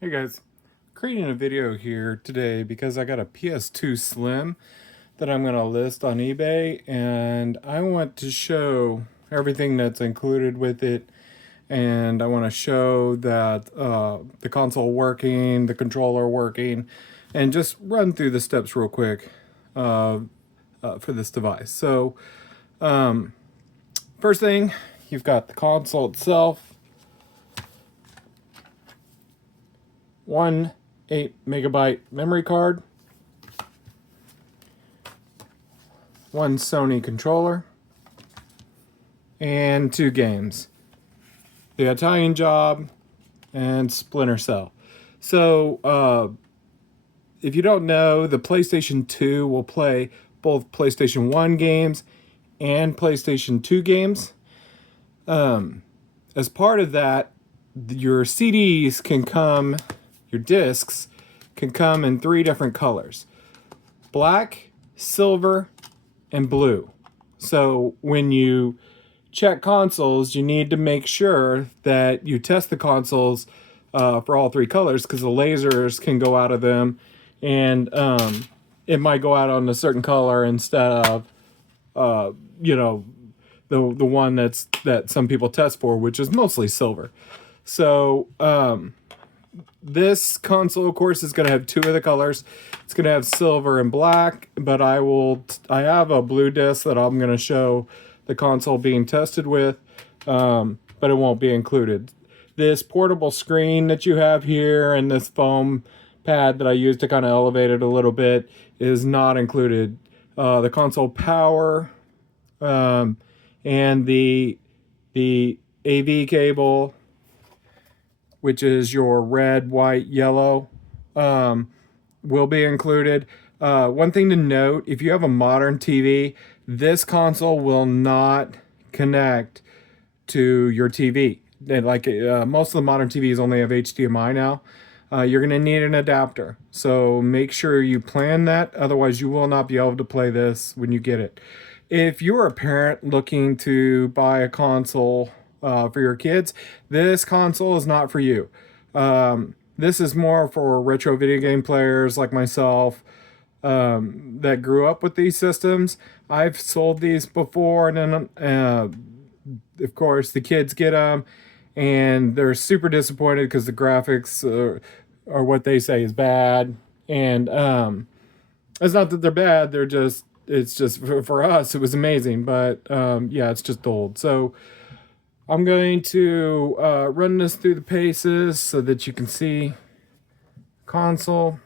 Hey guys, creating a video here today because I got a PS2 Slim that I'm going to list on eBay, and I want to show everything that's included with it, and I want to show that the console working, the controller working, and just run through the steps real quick for this device. So first thing, you've got the console itself. One 8 MB memory card, one Sony controller, and 2 games: The Italian Job and Splinter Cell. So if you don't know, the PlayStation 2 will play both PlayStation 1 games and PlayStation 2 games. As part of that, your CDs can come, your discs can come in 3 different colors: black, silver, and blue. So when you check consoles, you need to make sure that you test the consoles for all 3 colors, because the lasers can go out of them, and it might go out on a certain color instead of the one that some people test for, which is mostly silver. So this console, of course, is going to have 2 of the colors. It's going to have silver and black, but I have a blue disc that I'm going to show the console being tested with, but it won't be included. This portable screen that you have here and this foam pad that I use to kind of elevate it a little bit is not included. The console power and the AV cable, which is your red, white, yellow, will be included. One thing to note, if you have a modern TV, this console will not connect to your TV. Most of the modern TVs only have HDMI now. You're going to need an adapter. So make sure you plan that. Otherwise, you will not be able to play this when you get it. If you're a parent looking to buy a console for your kids, this console is not for you. This is more for retro video game players like myself that grew up with these systems. I've sold these before, and then of course the kids get them and they're super disappointed because the graphics are what they say is bad. And it's not that they're bad, it's just for us it was amazing, but yeah, it's just old. So I'm going to run this through the paces so that you can see console.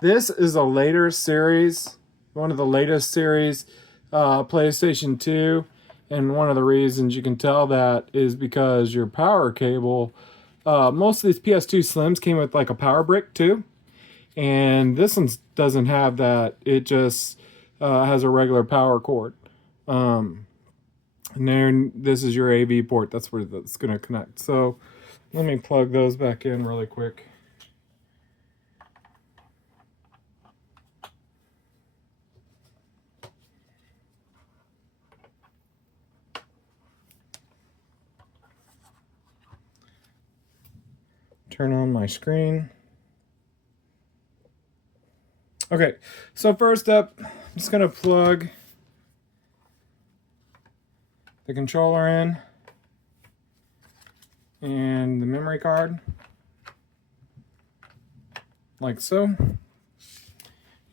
This is a later series, one of the latest series, PlayStation 2, and one of the reasons you can tell that is because your power cable, most of these PS2 Slims came with like a power brick too, and this one doesn't have that. It just has a regular power cord. And then this is your AV port. That's where that's going to connect. So let me plug those back in really quick. Turn on my screen. Okay, so first up, I'm just going to plug the controller in and the memory card, like so.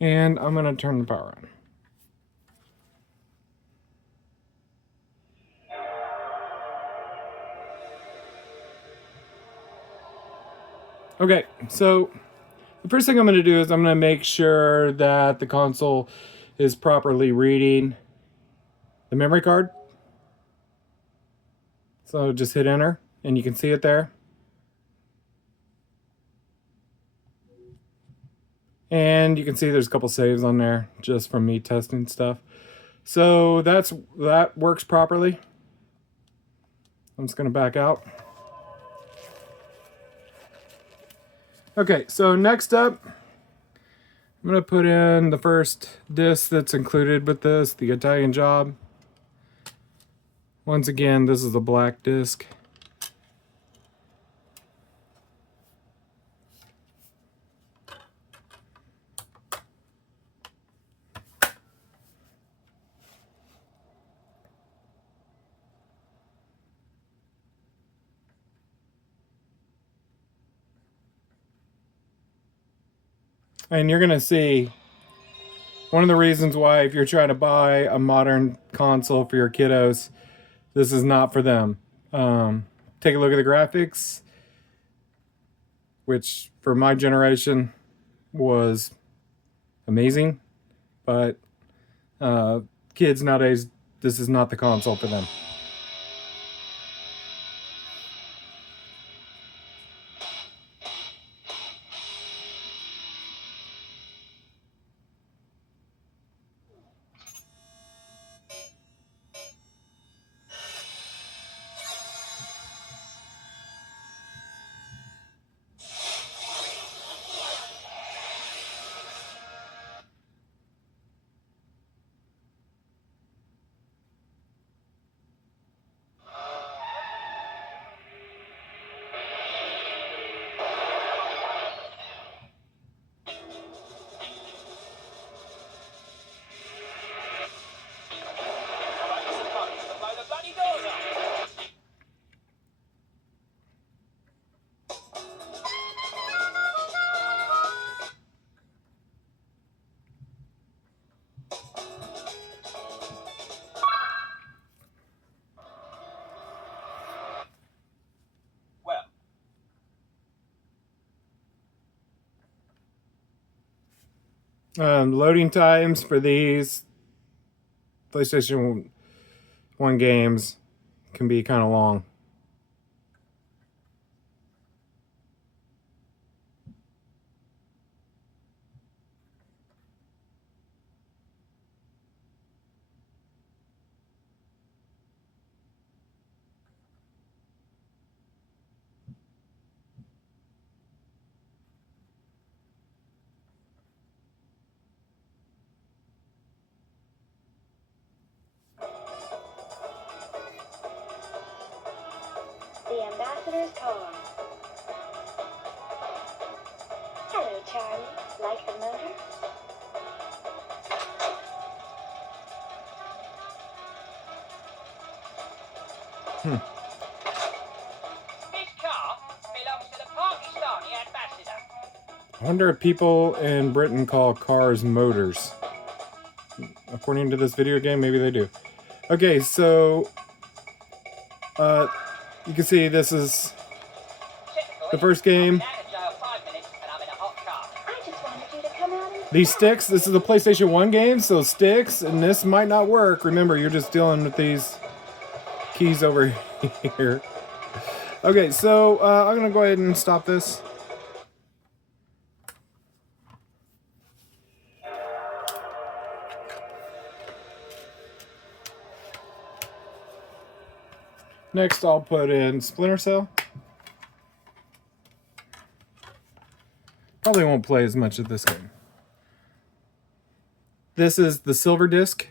And I'm going to turn the power on. Okay, so the first thing I'm going to do is I'm going to make sure that the console is properly reading the memory card. So just hit enter and you can see it there. And you can see there's a couple saves on there just from me testing stuff. So that works properly. I'm just going to back out. Okay, so next up, I'm going to put in the first disc that's included with this, the Italian Job. Once again, this is a black disc. And you're going to see one of the reasons why, if you're trying to buy a modern console for your kiddos, this is not for them. Take a look at the graphics, which for my generation was amazing. But kids nowadays, this is not the console for them. Loading times for these PlayStation 1 games can be kind of long. The ambassador's car. Hello, Charlie. Like the motor? This car belongs to the Pakistani ambassador. I wonder if people in Britain call cars motors. According to this video game, maybe they do. Okay, so you can see this is the first game. These sticks, this is a PlayStation 1 game, so sticks, and this might not work. Remember, you're just dealing with these keys over here. Okay, so I'm going to go ahead and stop this. Next, I'll put in Splinter Cell. Probably won't play as much of this game. This is the silver disc.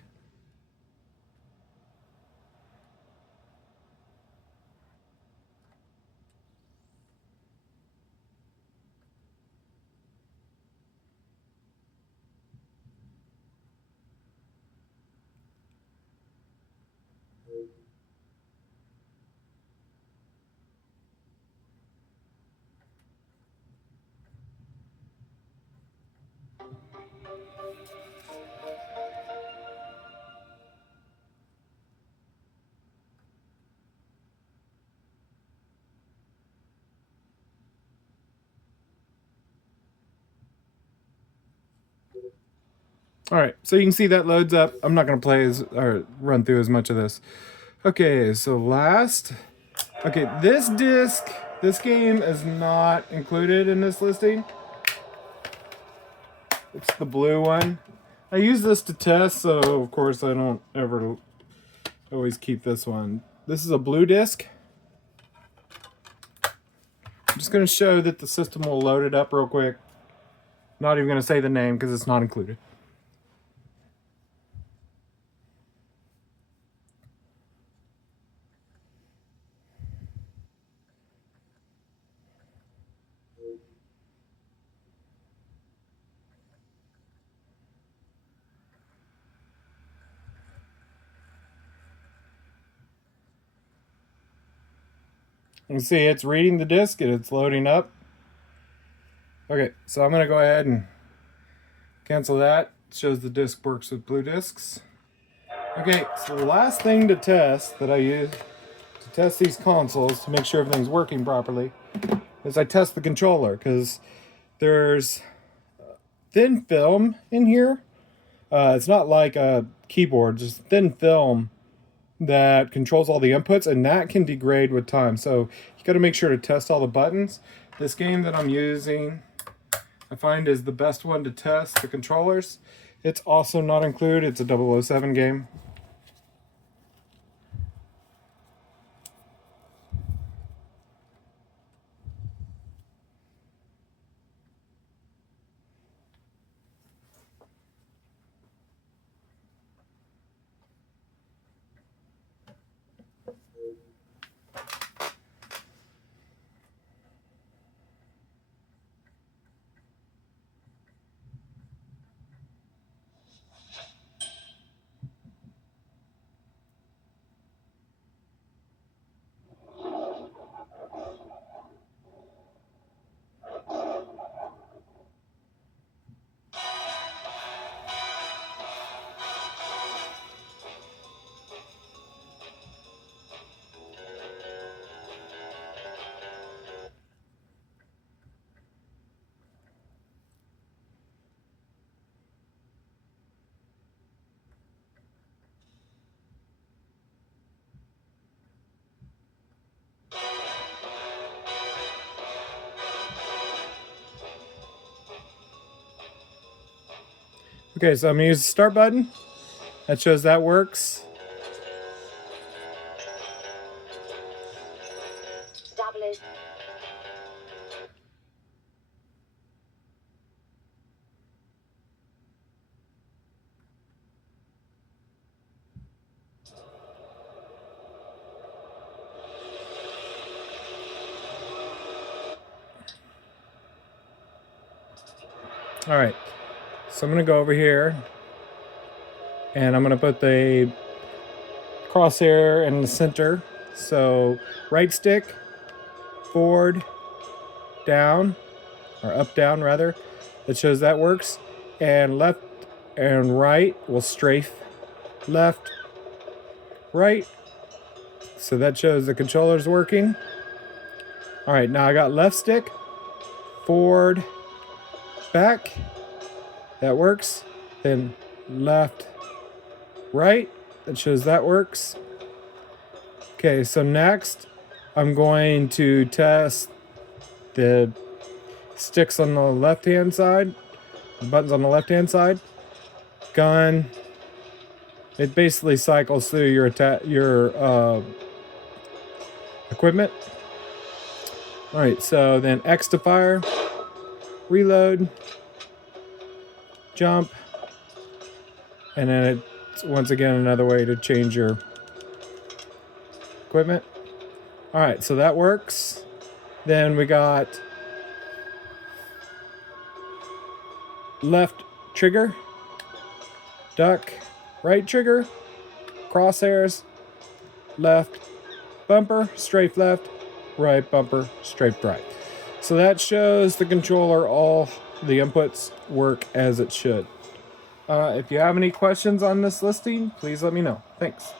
All right, so you can see that loads up. I'm not going to play or run through as much of this. Okay, so this disc, this game is not included in this listing. It's the blue one. I use this to test, so of course I don't ever always keep this one. This is a blue disc. I'm just going to show that the system will load it up real quick. Not even going to say the name because it's not included. You can see it's reading the disc and it's loading up. Okay, so I'm going to go ahead and cancel that. It shows the disc works with blue discs. Okay, so the last thing to test that I use to test these consoles to make sure everything's working properly is I test the controller, because there's thin film in here. It's not like a keyboard, just thin film that controls all the inputs, and that can degrade with time. So you got to make sure to test all the buttons. This game that I'm using, I find, is the best one to test the controllers. It's also not included. It's a 007 game. Okay, so I'm going to use the start button. That shows that works. Double. All right, so I'm going to go over here and I'm going to put the crosshair in the center. So right stick, forward, down, or up, down rather. That shows that works. And left and right will strafe. Left, right. So that shows the controller's working. All right, now I got left stick, forward, back. That works. Then left, right. That shows that works. Okay, so next I'm going to test the sticks on the left-hand side, the buttons on the left-hand side. Gun. It basically cycles through your equipment. All right, so then X to fire, reload, jump, and then it's once again another way to change your equipment. All right, so that works. Then we got left trigger, duck, right trigger, crosshairs, left bumper, strafe left, right bumper, strafe right. So that shows the controller, all the inputs work as it should. If you have any questions on this listing, please let me know. Thanks.